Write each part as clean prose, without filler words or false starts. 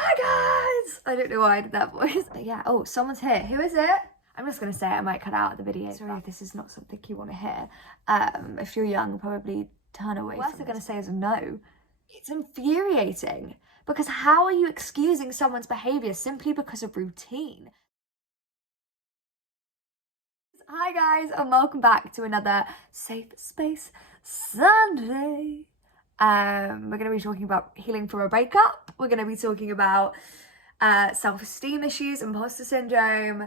Hi guys! I don't know why I did that voice. But yeah, oh, someone's here. Who is it? I'm just gonna say it. I might cut out the video. Sorry if this is not something you want to hear. If you're young, probably turn away. The worst I'm gonna say is no. It's infuriating because how are you excusing someone's behavior simply because of routine? Hi guys, and welcome back to another Safe Space Sunday. We're going to be talking about healing from a breakup. We're going to be talking about self-esteem issues, imposter syndrome,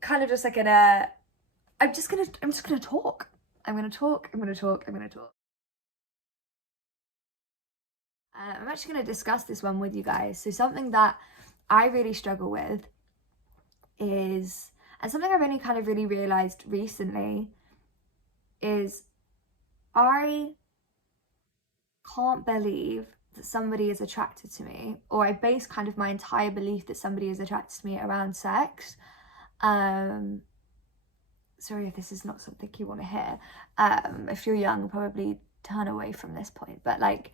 kind of just like I'm just gonna talk. I'm actually going to discuss this one with you guys. So something that I really struggle with is, and something I've only kind of really realised recently, is I can't believe that somebody is attracted to me, or I base kind of my entire belief that somebody is attracted to me around sex. Sorry if this is not something you want to hear. If you're young, probably turn away from this point, but like,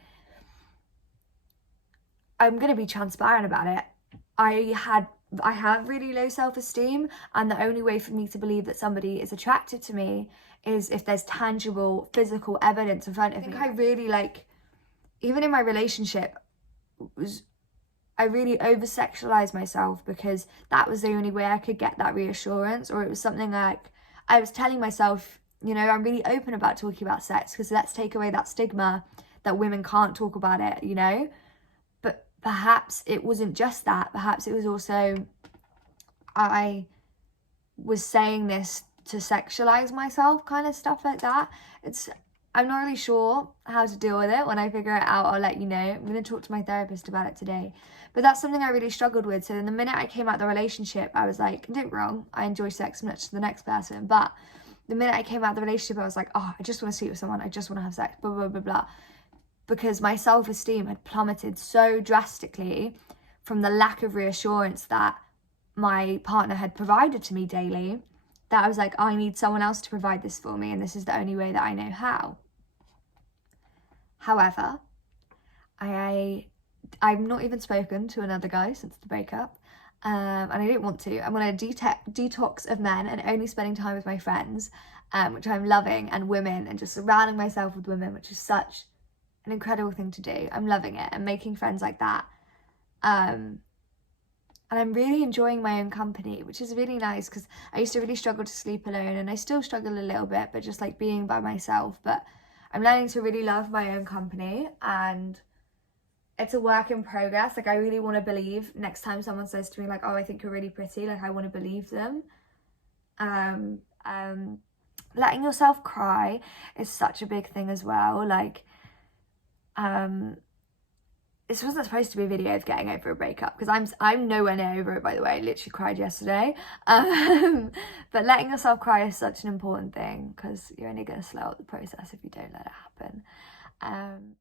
I'm going to be transparent about it. I have really low self-esteem, and the only way for me to believe that somebody is attracted to me is if there's tangible physical evidence in front of me. I really, like, even in my relationship, I really over-sexualized myself because that was the only way I could get that reassurance, or it was something like I was telling myself, you know, I'm really open about talking about sex because let's take away that stigma that women can't talk about it, you know. But perhaps it wasn't just that. Perhaps it was also I was saying this to sexualize myself, kind of stuff like that. I'm not really sure how to deal with it. When I figure it out, I'll let you know. I'm going to talk to my therapist about it today. But that's something I really struggled with. So then the minute I came out of the relationship, I was like, don't get me wrong, I enjoy sex much as the next person. But the minute I came out of the relationship, I was like, oh, I just want to sleep with someone. I just want to have sex, blah, blah, blah, blah. Because my self-esteem had plummeted so drastically from the lack of reassurance that my partner had provided to me daily, that I was like, I need someone else to provide this for me, and this is the only way that I know how. However, I've not even spoken to another guy since the breakup, and I don't want to. I'm on a detox of men and only spending time with my friends, which I'm loving, and women, and just surrounding myself with women, which is such an incredible thing to do. I'm loving it and making friends like that. And I'm really enjoying my own company, which is really nice because I used to really struggle to sleep alone, and I still struggle a little bit, but just like being by myself. But I'm learning to really love my own company, and it's a work in progress. Like, I really want to believe next time someone says to me like, oh, I think you're really pretty, like I want to believe them. Letting yourself cry is such a big thing as well. Like, this wasn't supposed to be a video of getting over a breakup because I'm nowhere near over it, by the way. I literally cried yesterday. But letting yourself cry is such an important thing because you're only going to slow up the process if you don't let it happen.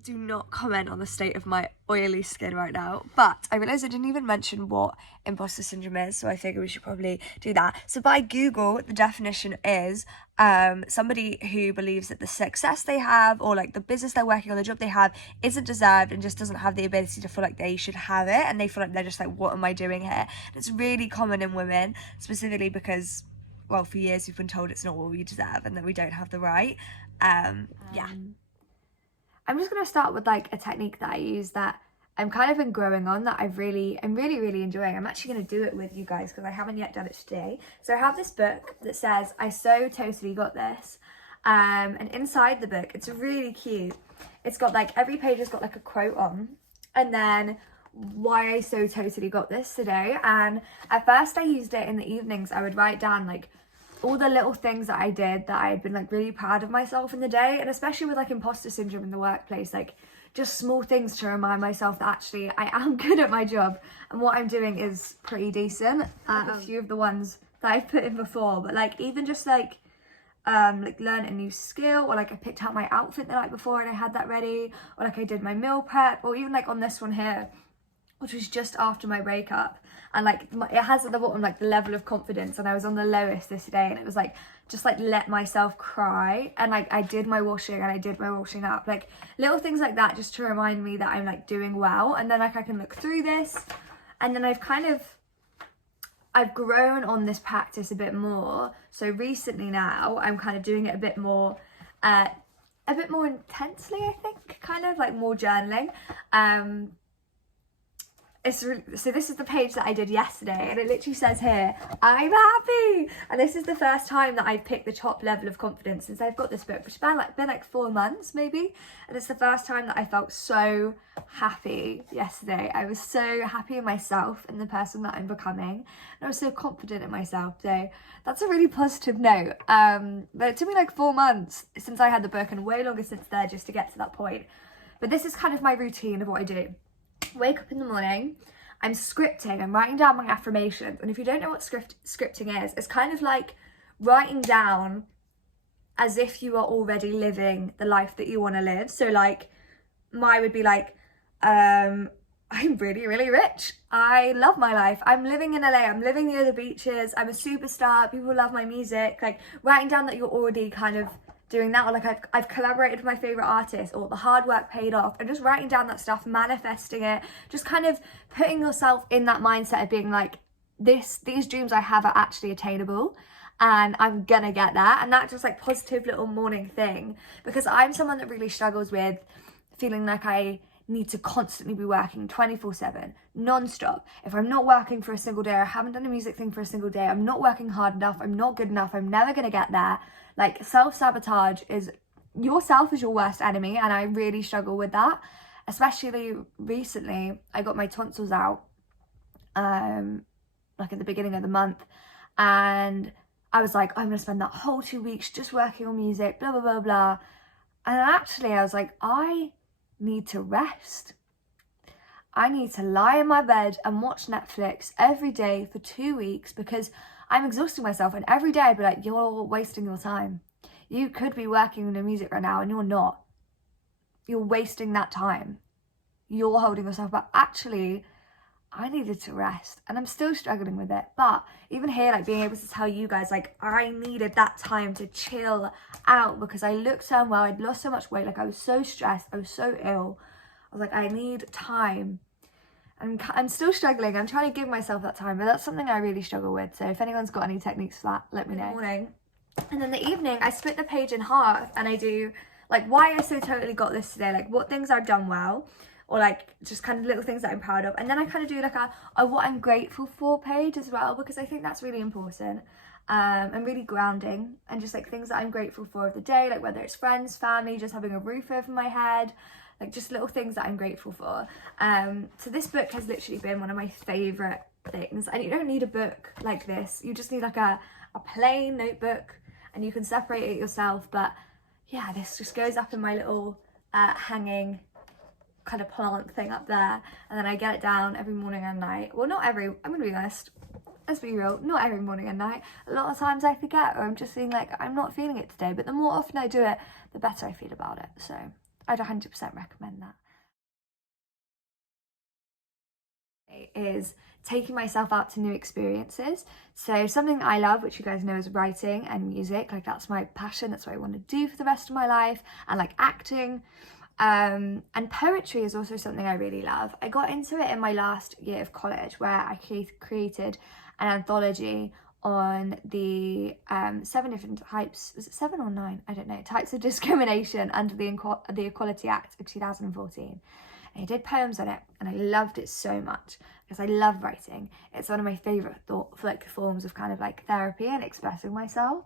Do not comment on the state of my oily skin right now, but I realised I didn't even mention what imposter syndrome is, so I figure we should probably do that. So by Google, the definition is somebody who believes that the success they have, or like the business they're working on, the job they have, isn't deserved and just doesn't have the ability to feel like they should have it, and they feel like they're just like, what am I doing here? And it's really common in women, specifically because, well, for years we've been told it's not what we deserve and that we don't have the right. Yeah. I'm just going to start with like a technique that I use that I'm kind of been growing on, that I'm really enjoying. I'm actually going to do it with you guys because I haven't yet done it today. So I have this book that says, I so totally got this. And inside the book, it's really cute. It's got like, every page has got like a quote on, and then why I so totally got this today. And at first I used it in the evenings. I would write down like all the little things that I did that I had been like really proud of myself in the day, and especially with like imposter syndrome in the workplace, like just small things to remind myself that actually I am good at my job and what I'm doing is pretty decent. A few of the ones that I've put in before, but like even just like learn a new skill, or like I picked out my outfit the night before and I had that ready, or like I did my meal prep, or even like on this one here, which was just after my breakup, and like it has at the bottom like the level of confidence, and I was on the lowest this day, and it was like just like let myself cry, and like I did my washing and I did my washing up, like little things like that just to remind me that I'm like doing well. And then like I can look through this, and then I've grown on this practice a bit more. So recently now I'm kind of doing it a bit more intensely, I think, kind of like more journaling. So this is the page that I did yesterday, and it literally says here, I'm happy. And this is the first time that I've picked the top level of confidence since I've got this book, which has been like 4 months maybe. And it's the first time that I felt so happy yesterday. I was so happy in myself and the person that I'm becoming, and I was so confident in myself. So that's a really positive note. But it took me like 4 months since I had the book, and way longer since there, just to get to that point. But this is kind of my routine of what I do. Wake up in the morning, I'm scripting, I'm writing down my affirmations. And if you don't know what scripting is, it's kind of like writing down as if you are already living the life that you want to live. So like mine would be like, I'm really, really rich. I love my life. I'm living in LA. I'm living near the beaches. I'm a superstar. People love my music. Like writing down that you're already kind of doing that, or like I've collaborated with my favorite artist, or the hard work paid off, and just writing down that stuff, manifesting it, just kind of putting yourself in that mindset of being like, these dreams I have are actually attainable, and I'm gonna get that. And that just like positive little morning thing, because I'm someone that really struggles with feeling like I need to constantly be working 24/7 non-stop. If I'm not working for a single day, or I haven't done a music thing for a single day, I'm not working hard enough, I'm not good enough, I'm never gonna get there. Like self-sabotage is, yourself is your worst enemy, and I really struggle with that. Especially recently, I got my tonsils out like at the beginning of the month, and I was like, I'm gonna spend that whole 2 weeks just working on music, blah blah blah blah. And actually I was like, I need to rest. I need to lie in my bed and watch Netflix every day for 2 weeks, because I'm exhausting myself. And every day I'd be like, you're wasting your time. You could be working on your music right now, and you're not. You're wasting that time. You're holding yourself back. Actually, I needed to rest, and I'm still struggling with it. But even here, like being able to tell you guys, like I needed that time to chill out, because I looked so unwell. I'd lost so much weight. Like I was so stressed. I was so ill. I was like, I need time. I'm still struggling. I'm trying to give myself that time, but that's something I really struggle with. So if anyone's got any techniques for that, let me know. Morning. And then the evening, I split the page in half, and I do like why I so totally got this today, like what things I've done well, or like just kind of little things that I'm proud of. And then I kind of do like a what I'm grateful for page as well, because I think that's really important and really grounding, and just like things that I'm grateful for of the day, like whether it's friends, family, just having a roof over my head, like just little things that I'm grateful for. So this book has literally been one of my favourite things, and you don't need a book like this. You just need like a plain notebook, and you can separate it yourself. But yeah, this just goes up in my little hanging kind of plant thing up there, and then I get it down every morning and night. Well, not every, I'm gonna be honest, let's be real, not every morning and night. A lot of times I forget, or I'm just feeling like I'm not feeling it today, but the more often I do it, the better I feel about it. So I'd 100% recommend that. Is taking myself out to new experiences. So something that I love, which you guys know, is writing and music. Like that's my passion, that's what I want to do for the rest of my life, and like acting. And poetry is also something I really love. I got into it in my last year of college, where I created an anthology on the 7 different types, was it 7 or 9? I don't know, types of discrimination under the Equality Act of 2014. And I did poems on it, and I loved it so much, because I love writing. It's one of my favourite forms of kind of like therapy and expressing myself.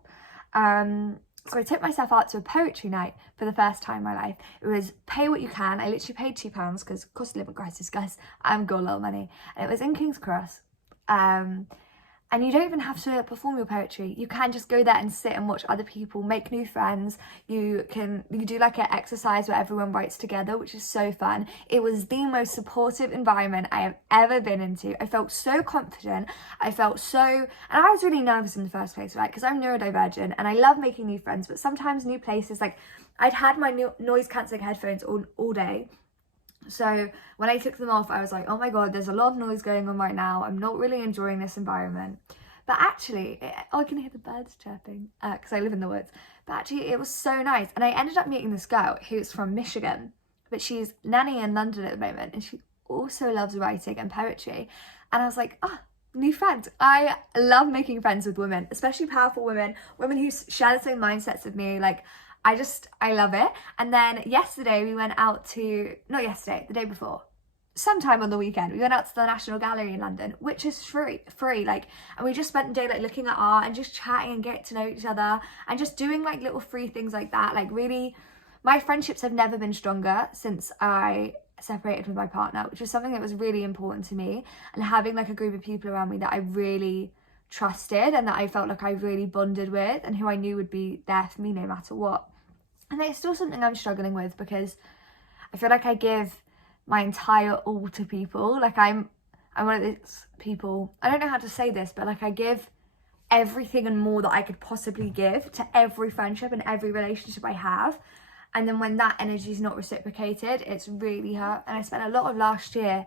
So I took myself out to a poetry night for the first time in my life. It was pay what you can. I literally paid £2 because cost of living crisis, guys. I've got a little money. And it was in King's Cross. And you don't even have to perform your poetry. You can just go there and sit and watch other people, make new friends. You do like an exercise where everyone writes together, which is so fun. It was the most supportive environment I have ever been into. I felt so confident. And I was really nervous in the first place, right? Because I'm neurodivergent and I love making new friends, but sometimes new places, like I'd had my noise cancelling headphones all day. So when I took them off, I was like, oh my God, there's a lot of noise going on right now. I'm not really enjoying this environment. But actually, I can hear the birds chirping because I live in the woods. But actually, it was so nice. And I ended up meeting this girl who's from Michigan, but she's nannying in London at the moment. And she also loves writing and poetry. And I was like, new friends. I love making friends with women, especially powerful women, women who share the same mindsets of me. Like, I love it. And then yesterday we went out to, not yesterday, the day before, sometime on the weekend, we went out to the National Gallery in London, which is free, like, and we just spent the day like looking at art and just chatting and getting to know each other and just doing like little free things like that. Like, really, my friendships have never been stronger since I separated with my partner, which was something that was really important to me, and having like a group of people around me that I really trusted and that I felt like I really bonded with and who I knew would be there for me no matter what. And it's still something I'm struggling with because I feel like I give my entire all to people. Like, I'm one of those people, I don't know how to say this, but like I give everything and more that I could possibly give to every friendship and every relationship I have. And then when that energy is not reciprocated, it's really hurt. And I spent a lot of last year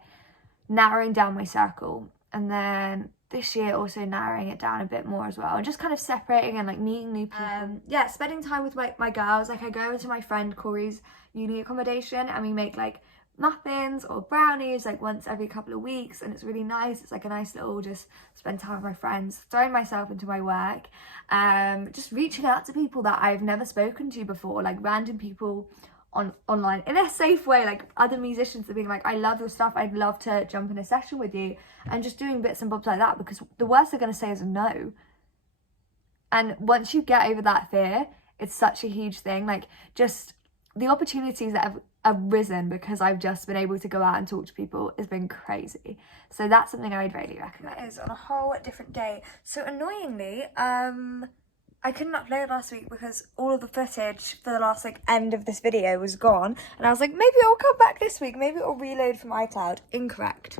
narrowing down my circle, and then this year also narrowing it down a bit more as well, and just kind of separating and like meeting new people. Yeah, spending time with my girls. Like, I go into my friend Corey's uni accommodation and we make like muffins or brownies like once every couple of weeks, and it's really nice. It's like a nice little just spend time with my friends, throwing myself into my work, just reaching out to people that I've never spoken to before, like random people online in a safe way, like other musicians that being like, I love your stuff, I'd love to jump in a session with you, and just doing bits and bobs like that, because the worst they're going to say is no. And once you get over that fear, it's such a huge thing. Like, just the opportunities that have risen because I've just been able to go out and talk to people has been crazy. So that's something I would really recommend. It is on a whole different day. So annoyingly, I couldn't upload last week because all of the footage for the last like end of this video was gone, and I was like, maybe I'll come back this week, maybe it'll reload from iCloud. Incorrect.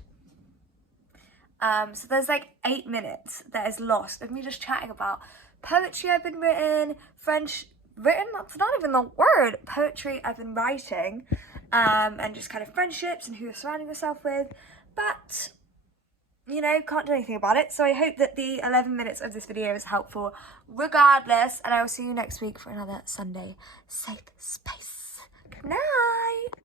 So there's like 8 minutes that is lost of me just chatting about poetry I've been written, that's not even the word, poetry I've been writing, and just kind of friendships and who you're surrounding yourself with, but you know, can't do anything about it. So I hope that the 11 minutes of this video is helpful regardless, and I will see you next week for another Sunday safe space. Good night.